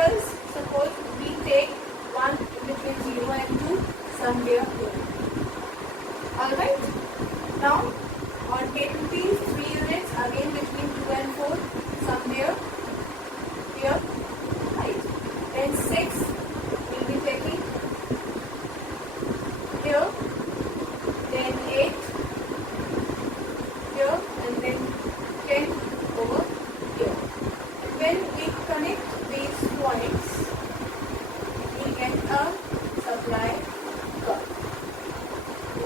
figures, suppose we take one between 0 and 2, somewhere here. Alright. Now on 10 rupees, 3 units again between 2 and 4, somewhere here. Right. Then 6 will be taking here. Then 8 here, and then 10 over here. And when we connect these points, we get a supply curve.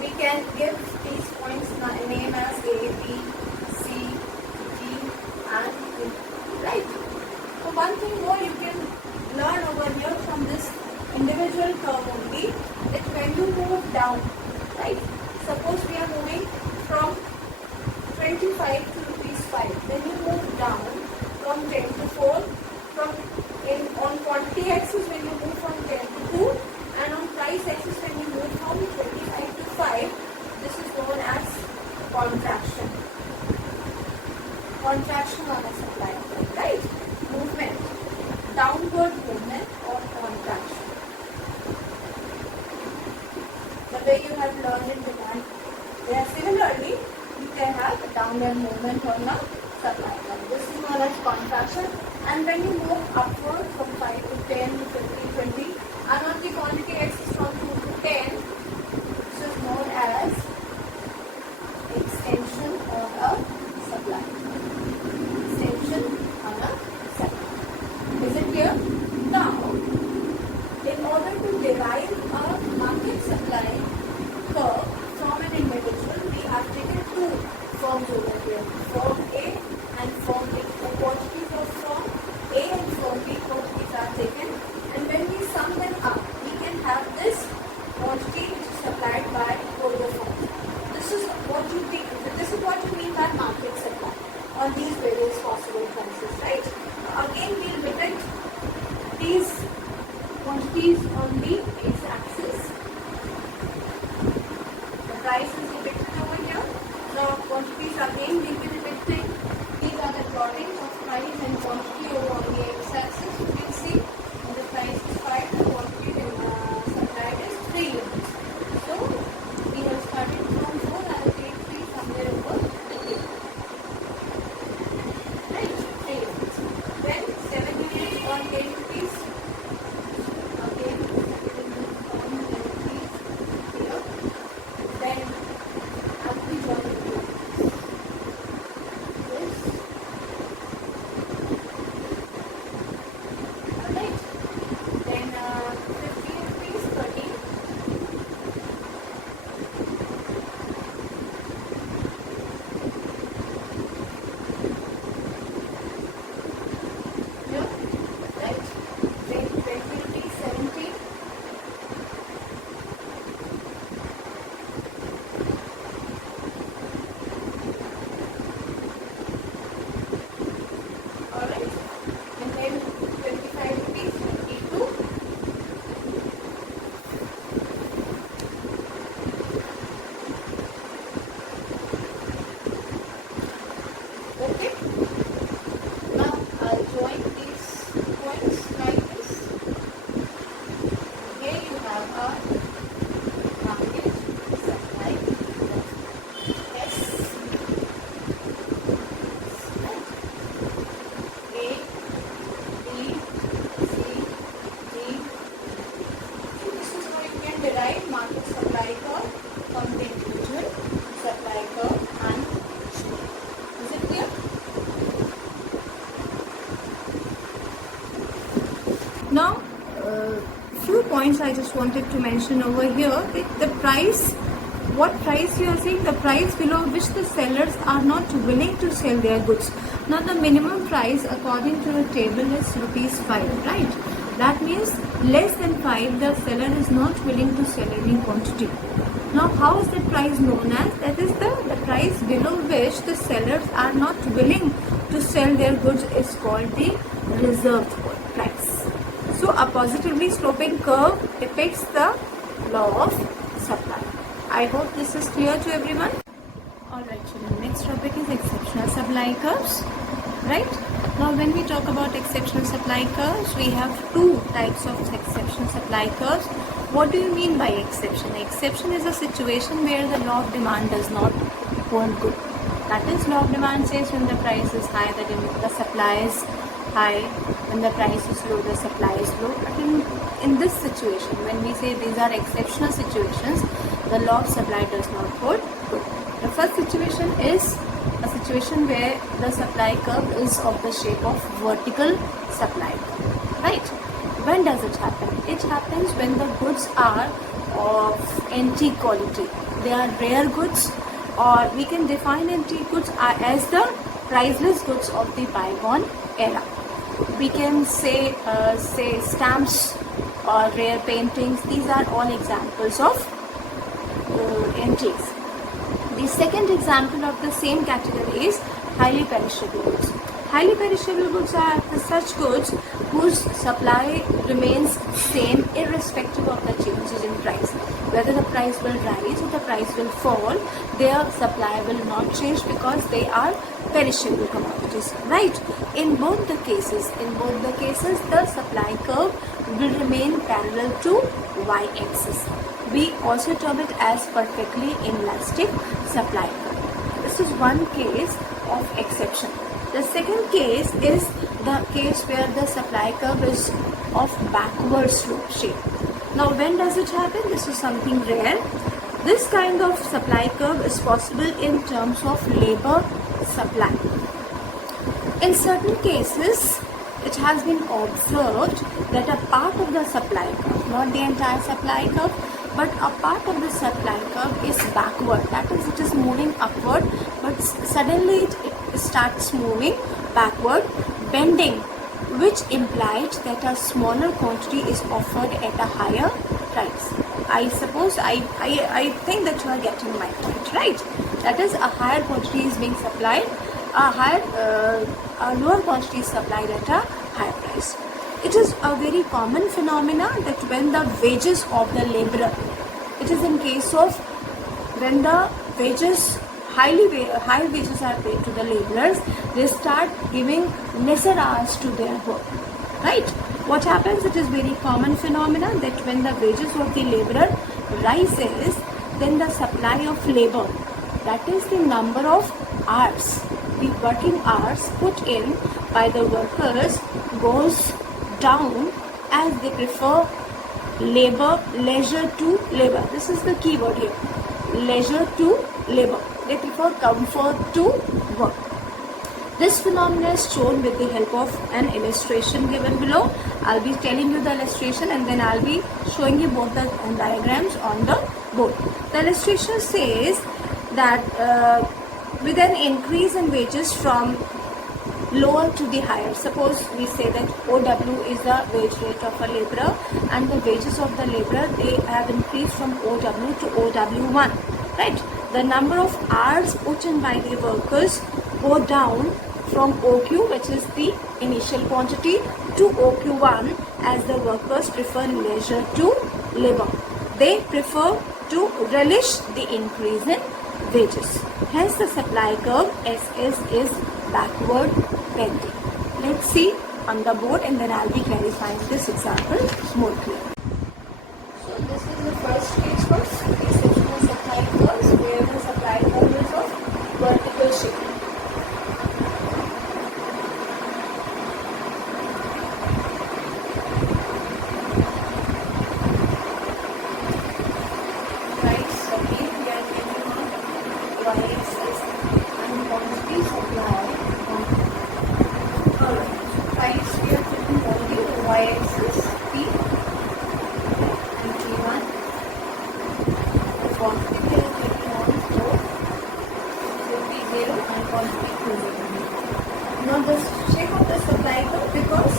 We can give these points name as A, B, C, D, and E. Right. So one thing more you can learn over here from this individual curve only, that when you move down, right? Suppose we are moving from 25 to rupees 5. Then you move down from 10 to 4. On quantity axis when you move from 10 to 2, and on price axis when you move from 25 to 5. This is known as contraction. Contraction on a supply curve, right? Movement, downward movement or contraction. The way you have learned in demand. Similarly, you can have a downward movement on a supply curve. This is known as contraction. And when you move upward from 5 to 10 to 15, 20, and on the quantity axis from 2 to 10, this is known as extension on a supply. Extension on a supply. Is it clear? Now, in order to derive a market supply curve from an individual, we have taken two forms over here, form A and form B. The quantities of form A and form B quantities are taken, and when we sum them up, we can have this quantity which is supplied by both the forms. This is what you mean by market supply on these various possible prices, right? Again, we'll depict these quantities on the x-axis. The price is depicted over here. The quantities again will be depicting. These are the plottings of price and quantity over on the x-axis. You can see the price is 5, the quantity supplied is 3 units. So we have started from 4 and take 3 somewhere over here. Right? 3 units. Then 7 units on 10 rupees. Again, 7 units on 10 rupees here. Then up to 1 rupee. This. Alright. Then 15 rupees, 13. Here. Right. Then 20 rupees, 17. Alright. And then 25 rupees, 22. Okay. Now I'll join these points like this. Here you have a market supply curve. S. Right. A, B, C, D. So this is how you can derive market supply curve from the individual supply curve and share. Is it clear? Now, few points I just wanted to mention over here. That the price, what price you are saying, the price below which the sellers are not willing to sell their goods. Now the minimum price according to the table is rupees 5, right? That means less than 5 the seller is not willing to sell any quantity. Now how is that price known as? That is the price below which the sellers are not willing to sell their goods is called the reserved price. So a positively sloping curve depicts the law of supply. I hope this is clear to everyone. Alright children, next topic is exceptional supply curves, right? Now when we talk about exceptional supply curves, we have two types of exceptional supply curves. What do you mean by exception? Exception is a situation where the law of demand does not hold good. That is, law of demand says when the price is high, the supply is high. When the price is low, the supply is low. But in this situation, when we say these are exceptional situations, the law of supply does not hold good. The first situation is a situation where the supply curve is of the shape of vertical supply curve, right? When does it happen? It happens when the goods are of antique quality. They are rare goods, or we can define antique goods as the priceless goods of the bygone era. We can say stamps or rare paintings. These are all examples of antiques. The second example of the same category is highly perishable goods. Highly perishable goods are such goods whose supply remains same irrespective of the changes in price. Whether the price will rise or the price will fall, their supply will not change because they are perishable commodities, right? In both the cases, the supply curve will remain parallel to y-axis. We also term it as perfectly inelastic supply curve. This is one case of exception. The second case is the case where the supply curve is of backward slope shape. Now when does it happen? This is something rare. This kind of supply curve is possible in terms of labor supply. In certain cases, it has been observed that a part of the supply curve, not the entire supply curve, but a part of the supply curve is backward. That is, it is moving upward, but suddenly it starts moving backward, bending, which implied that a smaller quantity is offered at a higher price. I think that you are getting my point, right? That is, a higher quantity is being supplied, a lower quantity is supplied at a higher price. It is a very common phenomena that when the wages of the laborer, it is in case of when the wages, high wages are paid to the laborers, they start giving lesser hours to their work, right? What happens? It is very common phenomena that when the wages of the laborer rises, then the supply of labor, that is the number of hours, the working hours put in by the workers, goes down as they prefer leisure to labor. This is the key word here, leisure to labor. They prefer comfort to work. This phenomenon is shown with the help of an illustration given below. I'll be telling you the illustration and then I'll be showing you both the diagrams on the board. The illustration says that with an increase in wages from lower to the higher. Suppose we say that OW is the wage rate of a laborer and the wages of the laborer, they have increased from OW to OW1, right? The number of hours put in by the workers go down from OQ, which is the initial quantity, to OQ1 as the workers prefer leisure to labor. They prefer to relish the increase in wages. Hence the supply curve SS is backward bending. Let's see on the board and then I'll be clarifying this example more clearly. So this is the first case for exceptional supply curves where the supply curve is of vertical shape. Now the shape of the supply curve, because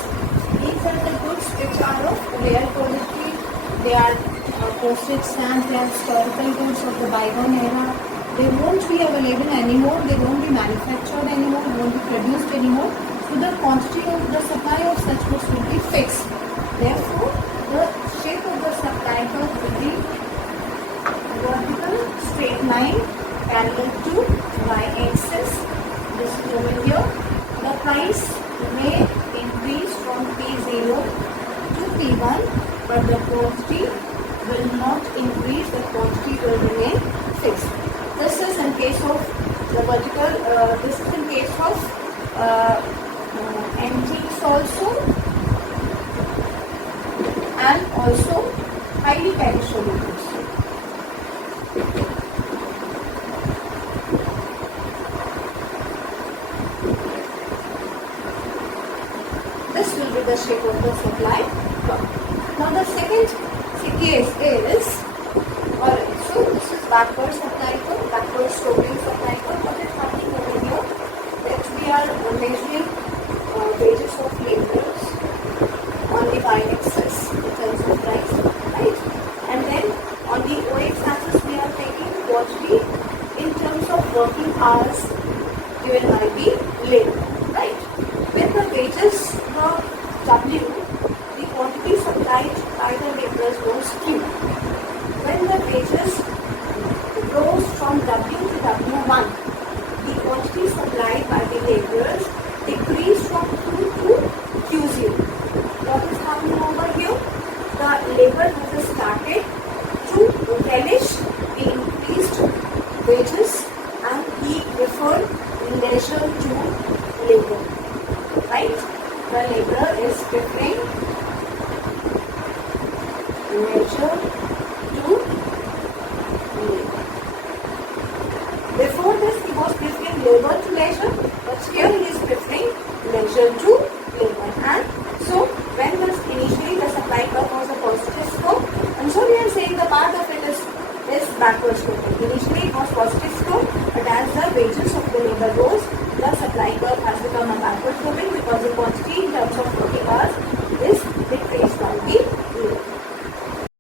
these are the goods which are of rare quality, they are postage stamps, they are historical goods of the bygone era, they won't be available anymore, they won't be manufactured anymore, they won't be produced anymore, so the quantity of the supply of such goods will be fixed. Therefore, the shape of the supply curve will be vertical straight line parallel to y-axis. This is over here. The price 1, but the quantity will not increase, the quantity will remain fixed. This is in case of the vertical, this is in case of empties also, and also highly packaged solutes. This will be the shape of the supply curve. Now the second case is, alright, so this is backward supply curve, backward sloping supply curve. What is happening over here? That we are measuring wages of laborers on the y-axis in terms of price, right? And then on the x-axis we are taking quantity in terms of working hours given by the labor, right? When the wages were W, the quantity supplied by the laborers was Q. When the wages rose from W to W1, the quantity supplied by the laborers decreased from Q to Q0. What is happening over here? The labor has started to relish the increased wages and he preferred leisure to labor, right? The laborer is preferring leisure to labor. Before this he was preferring labor to leisure, but here he is preferring leisure to labor. And so when this initially the supply curve was a positive slope, and so we are saying the path of it is backward sloping. Initially it was positive slope, but as the wages of the labor rose, the supply curve has become a backward sloping because the quantity in terms of working hours is decreased by the labor.